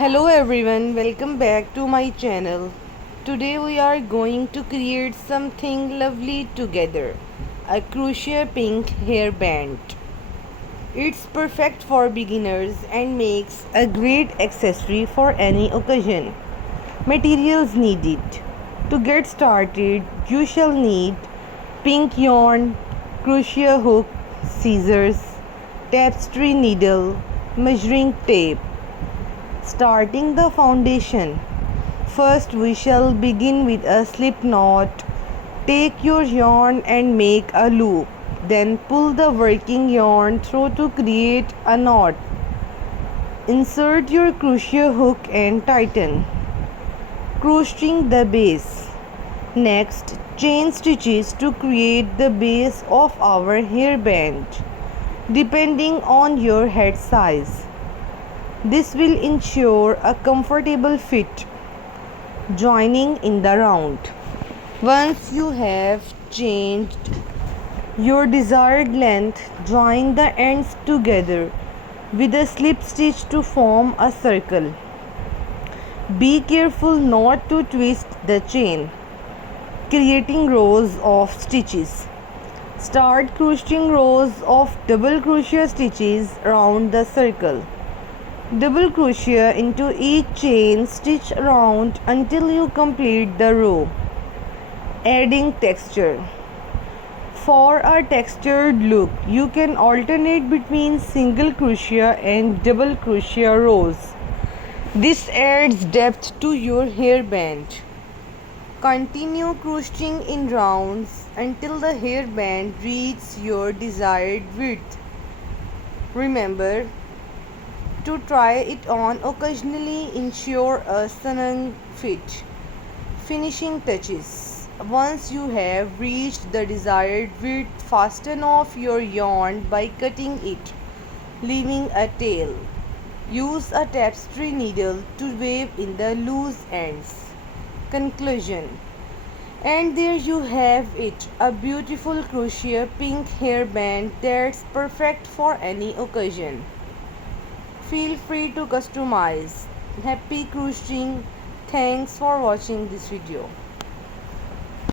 Hello everyone, welcome back to my channel. Today we are going to create something lovely together, a crochet pink hairband. It's perfect for beginners and makes a great accessory for any occasion. Materials needed. To get started, you shall need pink yarn, crochet hook, scissors, tapestry needle, measuring tape. Starting the foundation. First we shall begin with a slip knot. Take your yarn and make a loop. Then pull the working yarn through to create a knot. Insert your crochet hook and tighten. Crocheting the base. Next, chain stitches to create the base of our hairband, depending on your head size. This will ensure a comfortable fit. Joining in the round. Once you have changed your desired length, join the ends together with a slip stitch to form a circle. Be careful not to twist the chain, creating rows of stitches. Start crocheting rows of double crochet stitches around the circle. Double crochet into each chain stitch around until you complete the row. Adding texture. For a textured look, you can alternate between single crochet and double crochet rows. This adds depth to your hairband. Continue crocheting in rounds until the hairband reaches your desired width. Remember to try it on occasionally. Ensure a snug fit. Finishing touches. Once you have reached the desired width, fasten off your yarn by cutting it, leaving a tail. Use a tapestry needle to weave in the loose ends. Conclusion. And there you have it, a beautiful crochet pink hairband that's perfect for any occasion. Feel free to customize. Happy crocheting. Thanks for watching this video.